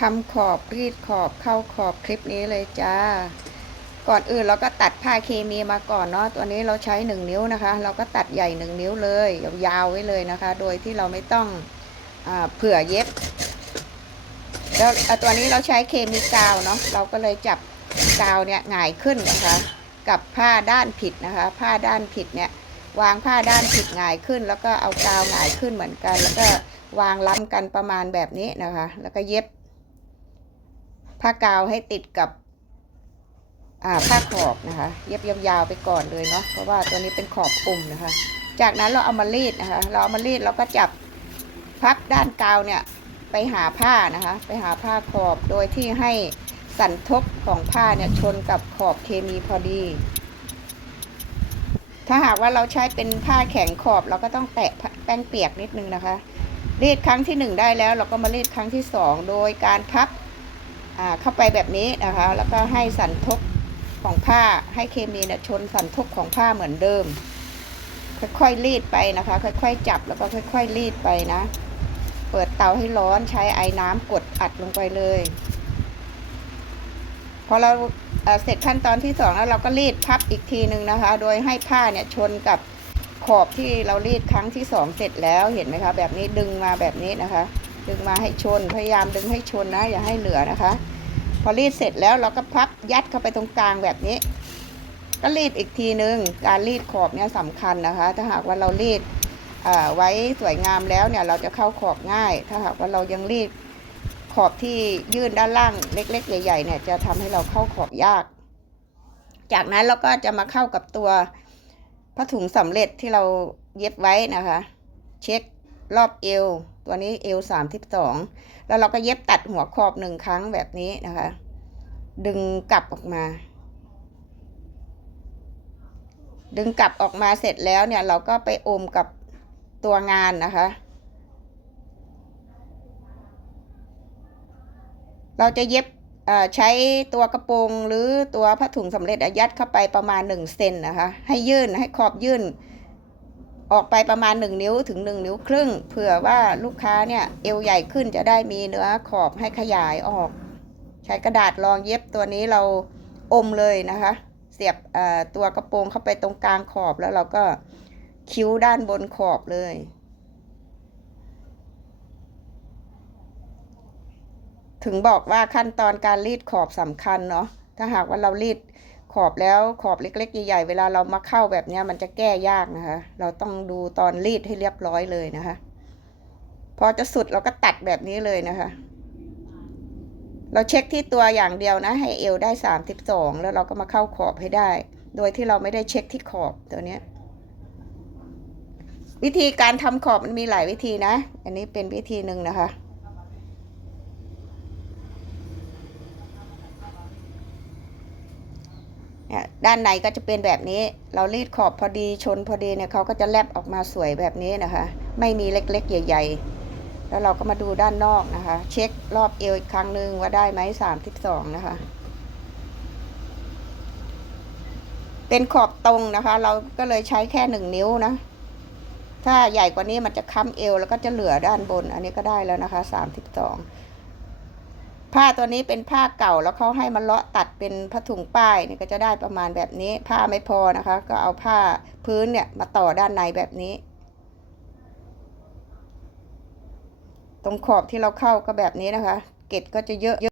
ทำขอบรีดขอบเข้าขอบคลิปนี้เลยจ้า ก่อนอื่นเราก็ตัดผ้าเคมีมาก่อนเนาะตัวนี้เราใช้1นิ้วนะคะ เราก็ตัดใหญ่1นิ้วเลยยาวๆไว้เลยนะคะ โดยที่เราไม่ต้องอเผื่อเย็บ แล้วตัวนี้เราใช้เคมีกาวเนาะเราก็เลยจับกาวเนี่ยหงายขึ้นนะคะ กับผ้าด้านผิดนะคะ ผ้าด้านผิดเนี่ยวางผ้าด้านผิดหงายขึ้น แล้วก็เอากาวหงายขึ้นเหมือนกัน แล้วก็วางล้ำกันประมาณแบบนี้นะคะ แล้วก็เย็บ ผ้ากาวให้ติดกับผ้าขอบนะคะ เย็บยาวๆไปก่อนเลยเนาะเพราะว่าตัวนี้เป็นขอบปุ่มนะคะ จากนั้นเราเอามารีดนะคะ เราเอามารีดเราก็จับพับด้านกาวเนี่ยไปหาผ้านะคะ ไปหาผ้าขอบโดยที่ให้สันทบของผ้าเนี่ยชนกับขอบเคมีพอดี ถ้าหากว่าเราใช้เป็นผ้าแข็งขอบเราก็ต้องแตะแป้งเปียกนิดนึงนะคะรีดครั้งที่หนึ่งได้แล้ว เราก็มารีดครั้งที่สองโดยการพับ เข้าไปแบบนี้นะคะ แล้วก็ให้สันทบของผ้าให้เคมีเนี่ยชนสันทบของผ้าเหมือนเดิม ค่อยๆรีดไปนะคะ ค่อยๆจับแล้วก็ค่อย ๆ รีดไปนะ เปิดเตาให้ร้อนใช้ไอ้น้ำกดอัดลงไปเลยพอเราเอ่อเสร็จขั้นตอนที่สองแล้วเราก็รีดพับอีกทีหนึ่งนะคะ โดยให้ผ้าเนี่ยชนกับขอบที่เรารีดครั้งที่สองเสร็จแล้วเห็นไหมคะ แบบนี้ดึงมาแบบนี้นะคะ ดึงมาให้ชน พยายามดึงให้ชนนะ อย่าให้เหลือนะคะ พอรีดเสร็จแล้วเราก็พับยัดเข้าไปตรงกลางแบบนี้ ก็รีดอีกทีนึง การรีดขอบเนี่ยสำคัญนะคะ ถ้าหากว่าเรารีดไว้สวยงามแล้วเนี่ยเราจะเข้าขอบง่าย ถ้าหากว่าเรายังรีดขอบที่ยื่นด้านล่างเล็ก ๆ ใหญ่ ๆ เนี่ยจะทำให้เราเข้าขอบยาก จากนั้นเราก็จะมาเข้ากับตัวผ้าถุงสำเร็จที่เราเย็บไว้นะคะ เช็ค รอบเอว ตัวนี้เอวสามสิบสองแล้วเราก็เย็บตัดหัวขอบหนึ่งครั้งแบบนี้นะคะ ดึงกลับออกมา ดึงกลับออกมาเสร็จแล้วเนี่ยเราก็ไปอมกับตัวงานนะคะ เราจะเย็บใช้ตัวกระโปรงหรือตัวผ้าถุงสำเร็จอะยัดเข้าไปประมาณ1เซนนะคะ ให้ยื่นให้ขอบยื่น ออกไปประมาณ 1 นิ้วถึง 1 นิ้วครึ่ง เผื่อว่าลูกค้าเนี่ยเอวใหญ่ขึ้นจะได้มีเนื้อขอบให้ขยายออก ใช้กระดาษรองเย็บตัวนี้เราอมเลยนะคะ เสียบตัวกระโปรงเข้าไปตรงกลางขอบแล้วเราก็คิ้วด้านบนขอบเลย ถึงบอกว่าขั้นตอนการรีดขอบสำคัญเนาะถ้าหากว่าเรารีด ขอบแล้วขอบเล็กๆใหญ่ๆเวลาเรามาเข้าแบบนี้มันจะแก้ยากนะคะ เราต้องดูตอนรีดให้เรียบร้อยเลยนะคะ พอจะสุดเราก็ตัดแบบนี้เลยนะคะ เราเช็คที่ตัวอย่างเดียวนะ ให้เอวได้สามสิบสองแล้วเราก็มาเข้าขอบให้ได้ โดยที่เราไม่ได้เช็คที่ขอบตัวเนี้ยวิธีการทำขอบมันมีหลายวิธีนะ อันนี้เป็นวิธีหนึ่งนะคะ เนี่ยด้านในก็จะเป็นแบบนี้ เรารีดขอบพอดีชนพอดีเนี่ยเขาก็จะแลบออกมาสวยแบบนี้นะคะ ไม่มีเล็กๆ ใหญ่ ๆ แล้วเราก็มาดูด้านนอกนะคะ เช็ครอบเอวอีกครั้งหนึ่งว่าได้ไหมสามสิบสองนะคะ เป็นขอบตรงนะคะ เราก็เลยใช้แค่หนึ่งนิ้วนะ ถ้าใหญ่กว่านี้มันจะค้ำเอวแล้วก็จะเหลือด้านบน อันนี้ก็ได้แล้วนะคะสามสิบสอง ผ้าตัวนี้เป็นผ้าเก่าแล้วเขาให้มันเลาะตัดเป็นผ้าถุงป้ายนี่ก็จะได้ประมาณแบบนี้ ผ้าไม่พอนะคะ ก็เอาผ้าพื้นเนี่ยมาต่อด้านในแบบนี้ ตรงขอบที่เราเข้าก็แบบนี้นะคะ เกล็ดก็จะเยอะ